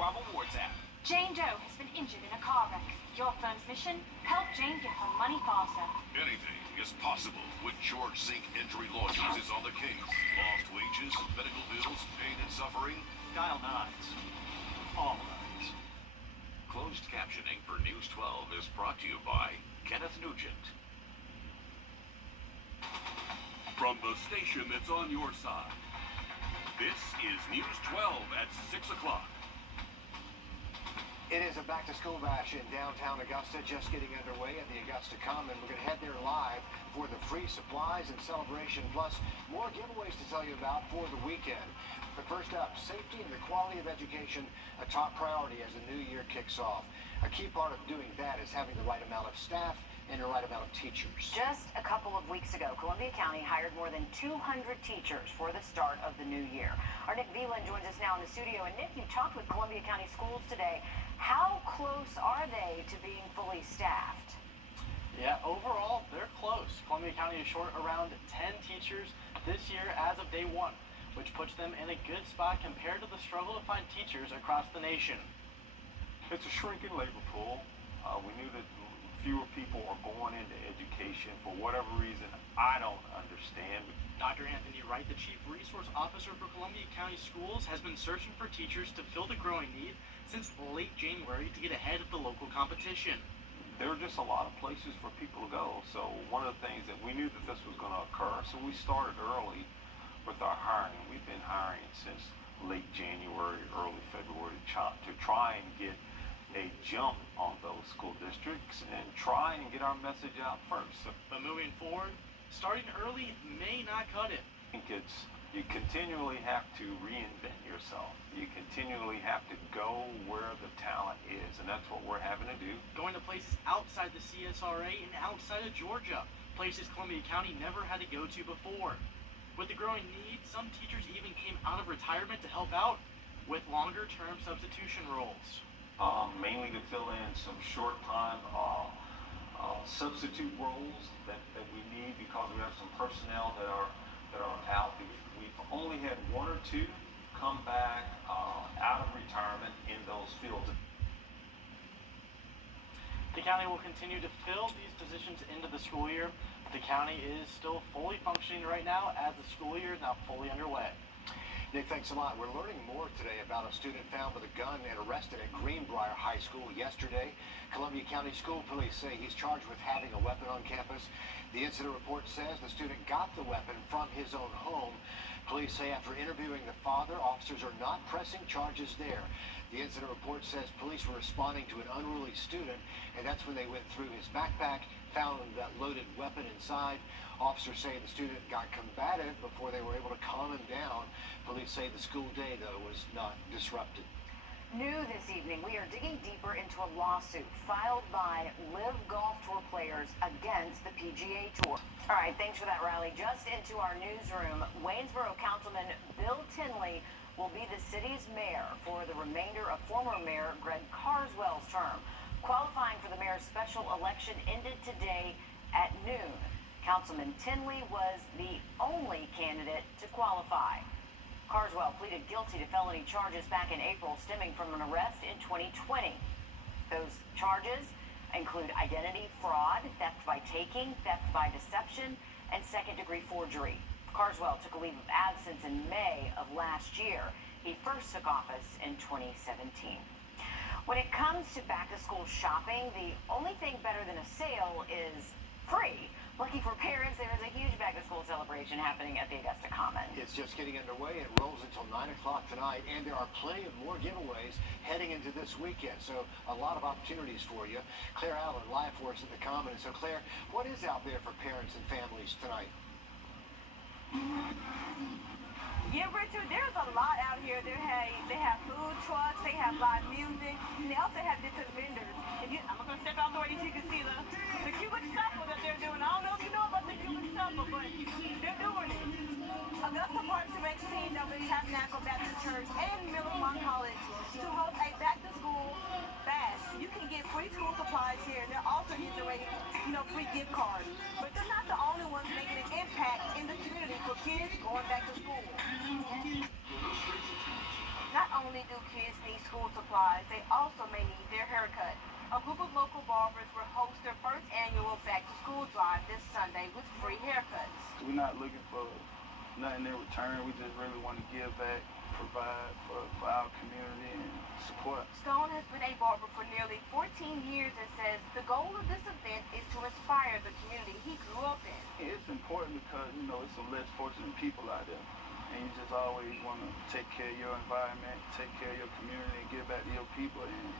Wrdw Awards app. Jane Doe has been injured in a car wreck. Your firm's mission? Help Jane get her money faster. Anything is possible when George Zink Injury Lawyers is on the case. Lost wages, medical bills, pain and suffering. Dial 9s. All 9s. Closed captioning for News 12 is brought to you by Kenneth Nugent. From the station that's on your side, this is News 12 at 6 o'clock. It is a back-to-school bash in downtown Augusta, just getting underway at the Augusta Common. We're going to head there live for the free supplies and celebration, plus more giveaways to tell you about for the weekend. But first up, safety and the quality of education, a top priority as the new year kicks off. A key part of doing that is having the right amount of staff and the right amount of teachers. Just a couple of weeks ago, Columbia County hired more than 200 teachers for the start of the new year. Our Nick Veland joins us now in the studio. And Nick, you talked with Columbia County schools today. How close are they to being fully staffed? Yeah, overall, they're close. Columbia County is short around 10 teachers this year as of day one, which puts them in a good spot compared to the struggle to find teachers across the nation. It's a shrinking labor pool. We knew that fewer people are going into education for whatever reason I don't understand. Dr. Anthony Wright, the Chief Resource Officer for Columbia County Schools, has been searching for teachers to fill the growing need since late January to get ahead of the local competition. There are just a lot of places for people to go. So one of the things that we knew that this was going to occur, so we started early with our hiring. We've been hiring since late January, early February to try and get a jump on those school districts and try and get our message out first. So But moving forward, starting early may not cut it. I think you continually have to reinvent yourself. You continually have to go where the talent is, and that's what we're having to do. Going to places outside the CSRA and outside of Georgia, places Columbia County never had to go to before. With the growing need, some teachers even came out of retirement to help out with longer-term substitution roles. Mainly to fill in some short-time substitute roles that we need because we have some personnel that are out. We've only had one or two come back out of retirement in those fields. The county will continue to fill these positions into the school year. The county is still fully functioning right now as the school year is now fully underway. Nick, thanks a lot. We're learning more today about a student found with a gun and arrested at Greenbrier High School yesterday. Columbia County School Police say he's charged with having a weapon on campus. The incident report says the student got the weapon from his own home. Police say after interviewing the father, officers are not pressing charges there. The incident report says police were responding to an unruly student, and that's when they went through his backpack, found that loaded weapon inside. Officers say the student got combative before they were able to calm him down. Police say the school day, though, was not disrupted. New this evening, we are digging deeper into a lawsuit filed by Live Golf Tour players against the PGA Tour. All right, thanks for that, Riley. Just into our newsroom, Waynesboro Councilman Bill Tinley will be the city's mayor for the remainder of former Mayor Greg Carswell's term. Qualifying for the mayor's special election ended today at noon. Councilman Tinley was the only candidate to qualify. Carswell pleaded guilty to felony charges back in April stemming from an arrest in 2020. Those charges include identity fraud, theft by taking, theft by deception, and second-degree forgery. Carswell took a leave of absence in May of last year. He first took office in 2017. When it comes to back-to-school shopping, the only thing better than a sale is free. Lucky for parents, there is a huge back-to-school celebration happening at the Augusta Common. It's just getting underway. It rolls until 9 o'clock tonight, and there are plenty of more giveaways heading into this weekend. So a lot of opportunities for you. Claire Allen, live for us at the Common. So Claire, what is out there for parents and families tonight? Yeah, Richard, there's a lot out here. They have food trucks, they have live music, and they also have different vendors. I'm going to step out the way so you can see the Cuban shuffle that they're doing. I don't know if you know about the Cuban shuffle, but they're doing it. Augusta Parks and Rec teamed up with Tabernacle Baptist Church and Millermont College to host a back-to-school bash. You can get free school supplies here, and they're also giving away, free gift cards. But they're not the only ones making an impact in the community for kids going back to school. Not only do kids need school supplies, they also may need their haircut. A group of local barbers will host their first annual back-to-school drive this Sunday with free haircuts. We're not looking for nothing in return. We just really want to give back, provide for our community and support. Stone has been a barber for nearly 14 years and says the goal of this event is to inspire the community he grew up in. It's important because, you know, it's some less fortunate people out there. And you just always want to take care of your environment, take care of your community, and give back to your people, and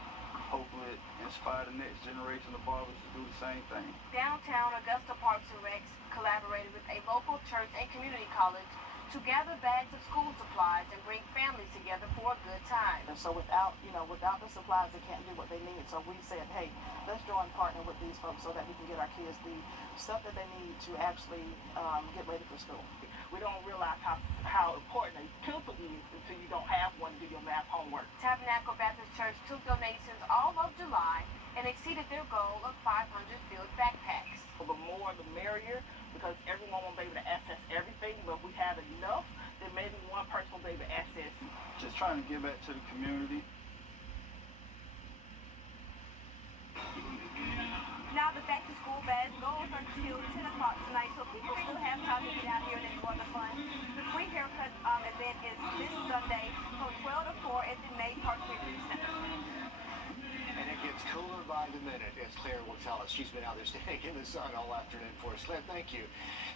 hopefully inspire the next generation of barbers to do the same thing. Downtown Augusta Parks and Recs collaborated with a local church and community college to gather bags of school supplies and bring families together for a good time. And so without the supplies, they can't do what they need. So we said, hey, let's join partner with these folks so that we can get our kids the stuff that they need to actually get ready for school. We don't realize how important a pencil is until you don't have one to do your math homework. Tabernacle Baptist Church took donations all of July and exceeded their goal of 500 filled backpacks. The more the merrier, because everyone won't be able to access everything, but if we have enough, then maybe one person will be able to access. Just trying to give back to the community. Now the back-to-school bash goes until 10 o'clock tonight, so people still have time to get out here and enjoy the fun. The free haircut event is this Sunday from 12 to 4 at the May Park Community Center. And it gets cooler by the minute, as Claire will tell us. She's been out there standing in the sun all afternoon for us. Claire, thank you.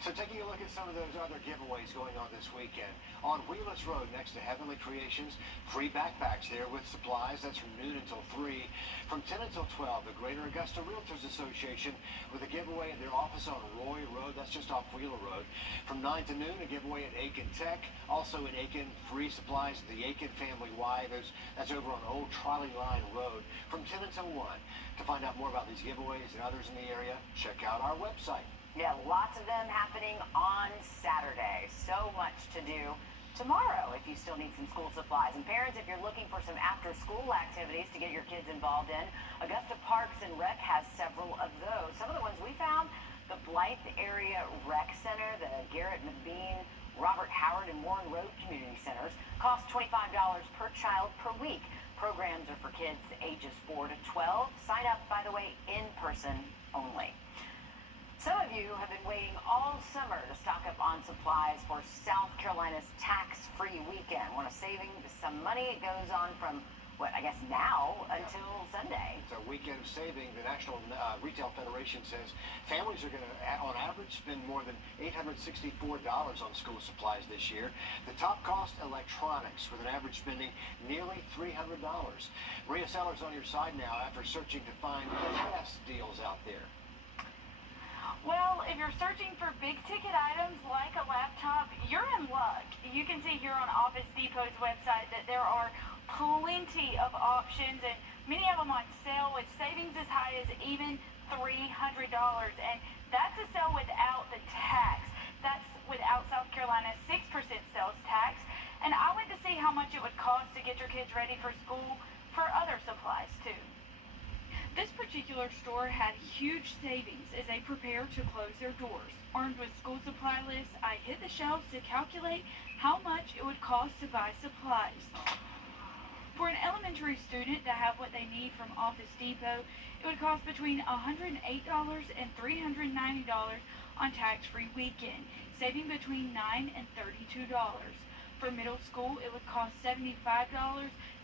So taking a look at some of those other giveaways going on this weekend. On Wheelers Road next to Heavenly Creations, free backpacks there with supplies. That's from noon until 3. From 10 until 12, the Greater Augusta Realtors Association with a giveaway at their office on Roy Road. That's just off Wheeler Road. From 9 to noon, a giveaway at Aiken Tech. Also in Aiken, free supplies at the Aiken Family Y. That's over on Old Trolley Line Road. From 10 until 1. To find out more about these giveaways and others in the area, check out our website. Yeah, lots of them happening on Saturday. So much to do tomorrow if you still need some school supplies. And parents, if you're looking for some after-school activities to get your kids involved in, Augusta Parks and Rec has several of those. Some of the ones we found, the Blythe Area Rec Center, the Garrett McBean, Robert Howard, and Warren Road Community Centers cost $25 per child per week. Programs are for kids ages 4 to 12. Sign up, by the way, in person only. Some of you have been waiting all summer to stock up on supplies for South Carolina's tax-free weekend. Want to saving some money? It goes on from, I guess now until Sunday. It's a weekend of saving. The National Retail Federation says families are going to, on average, spend more than $864 on school supplies this year. The top cost, electronics, with an average spending nearly $300. Maria Sellers on your side now after searching to find the best deals out there. Well, if you're searching for big-ticket items like a laptop, you're in luck. You can see here on Office Depot's website that there are plenty of options, and many of them on sale with savings as high as even $300. And that's a sale without the tax. That's without South Carolina's 6% sales tax. And I went to see how much it would cost to get your kids ready for school for other supplies, too. This particular store had huge savings as they prepared to close their doors. Armed with school supply lists, I hit the shelves to calculate how much it would cost to buy supplies. For an elementary student to have what they need from Office Depot, it would cost between $108 and $390 on tax-free weekend, saving between $9 and $32. For middle school, it would cost $75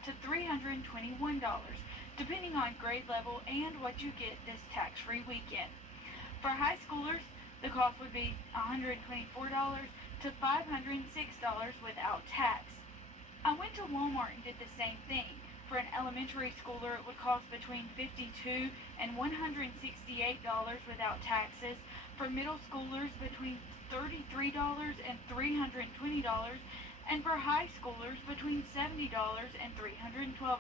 to $321. Depending on grade level and what you get this tax-free weekend. For high schoolers, the cost would be $124 to $506 without tax. I went to Walmart and did the same thing. For an elementary schooler, it would cost between $52 and $168 without taxes. For middle schoolers, between $33 and $320, and for high schoolers, between $70 and $312.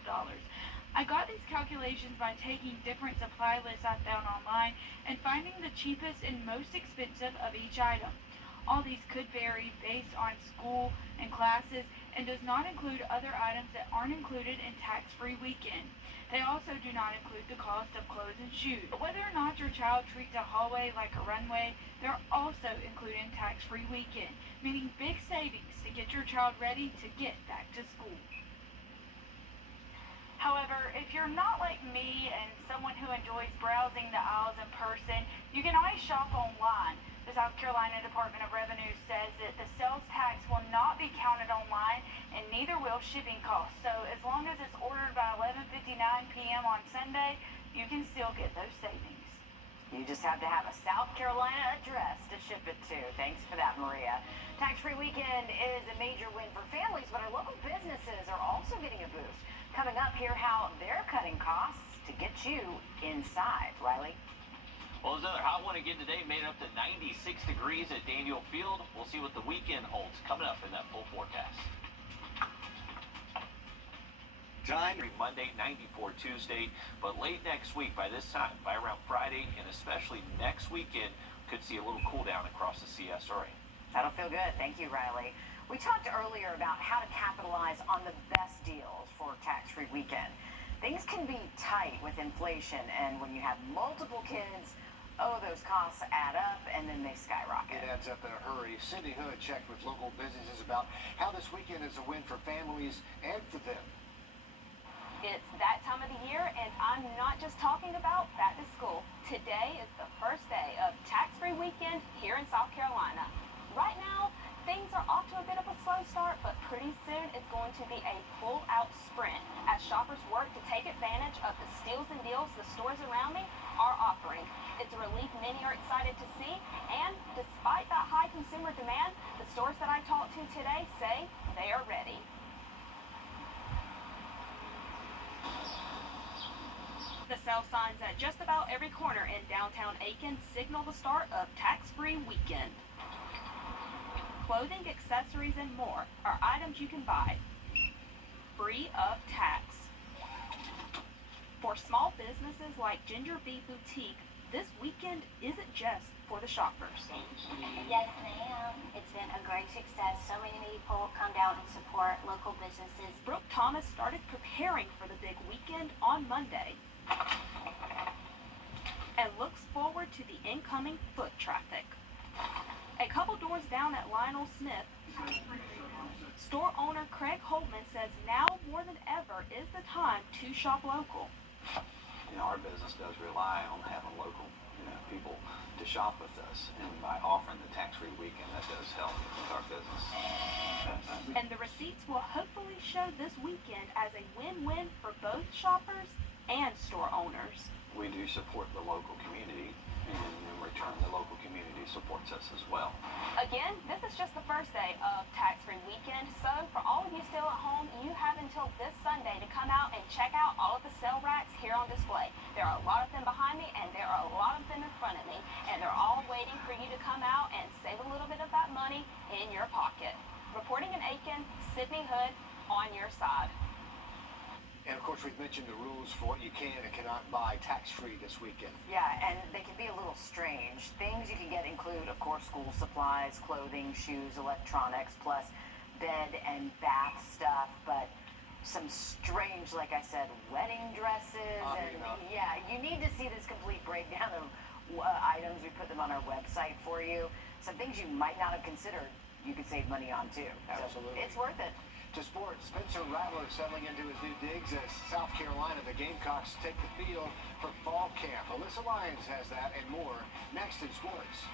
I got these calculations by taking different supply lists I found online and finding the cheapest and most expensive of each item. All these could vary based on school and classes and does not include other items that aren't included in tax-free weekend. They also do not include the cost of clothes and shoes. But whether or not your child treats a hallway like a runway, they're also included in tax-free weekend, meaning big savings to get your child ready to get back to school. if you're not like me and someone who enjoys browsing the aisles in person, you can always shop online. The South Carolina Department of Revenue says that the sales tax will not be counted online, and neither will shipping costs. So as long as it's ordered by 11:59 p.m. on Sunday, you can still get those savings. You just have to have a South Carolina address to ship it to. Thanks for that, Maria. Tax-free weekend is a major win for families, but our local businesses are also getting a boost. Coming up, hear how they're cutting costs to get you inside. Riley? Well, there's another hot one again today, made it up to 96 degrees at Daniel Field. We'll see what the weekend holds coming up in that full forecast. Time Monday, 94 Tuesday, but late next week by this time, by around Friday, and especially next weekend, could see a little cool down across the CSRA. That'll feel good. Thank you, Riley. We talked earlier about how to capitalize on the best deals for tax-free weekend. Things can be tight with inflation, and when you have multiple kids, those costs add up, and then they skyrocket. It adds up in a hurry. Cindy Hood checked with local businesses about how this weekend is a win for families and for them. It's that time of the year, and I'm not just talking about back to school. Today is the first day of tax-free weekend here in South Carolina. Right now, things are off to a bit of a slow start, but pretty soon it's going to be a full-out sprint as shoppers work to take advantage of the steals and deals the stores around me are offering. It's a relief many are excited to see, and despite that high consumer demand, the stores that I talked to today say they are ready. The sale signs at just about every corner in downtown Aiken signal the start of tax-free weekend. Clothing, accessories, and more are items you can buy free of tax. For small businesses like Ginger Bee Boutique, this weekend isn't just for the shoppers. Yes, ma'am. It's been a great success. So many people come down and support local businesses. Brooke Thomas started preparing for the big weekend on Monday and looks forward to the incoming foot traffic. A couple doors down at Lionel Smith, store owner Craig Holtman says now more than ever is the time to shop local. Our business does rely on having local, people to shop with us, and by offering the tax-free weekend, that does help with our business. And the receipts will hopefully show this weekend as a win-win for both shoppers and store owners. We do support the local community, and in return, the local community supports us as well. Again, this is just the first day of tax-free weekend, so for all of you still at home, you have until this Sunday to come out and check out all of the sale racks here on display. There are a lot of them behind me, and there are a lot of them in front of me, and they're all waiting for you to come out and save a little bit of that money in your pocket. Reporting in Aiken, Sydney Hood, on your side. And of course, we've mentioned the rules for what you can and cannot buy tax-free this weekend. Yeah, and they can be a little strange. Things you can get include, of course, school supplies, clothing, shoes, electronics, plus bed and bath stuff, but some strange, like I said, wedding dresses. Yeah, you need to see this complete breakdown of items. We put them on our website for you. Some things you might not have considered you could save money on, too. Absolutely. So it's worth it. To sports, Spencer Rattler settling into his new digs as South Carolina. The Gamecocks take the field for fall camp. Alyssa Lyons has that and more next in sports.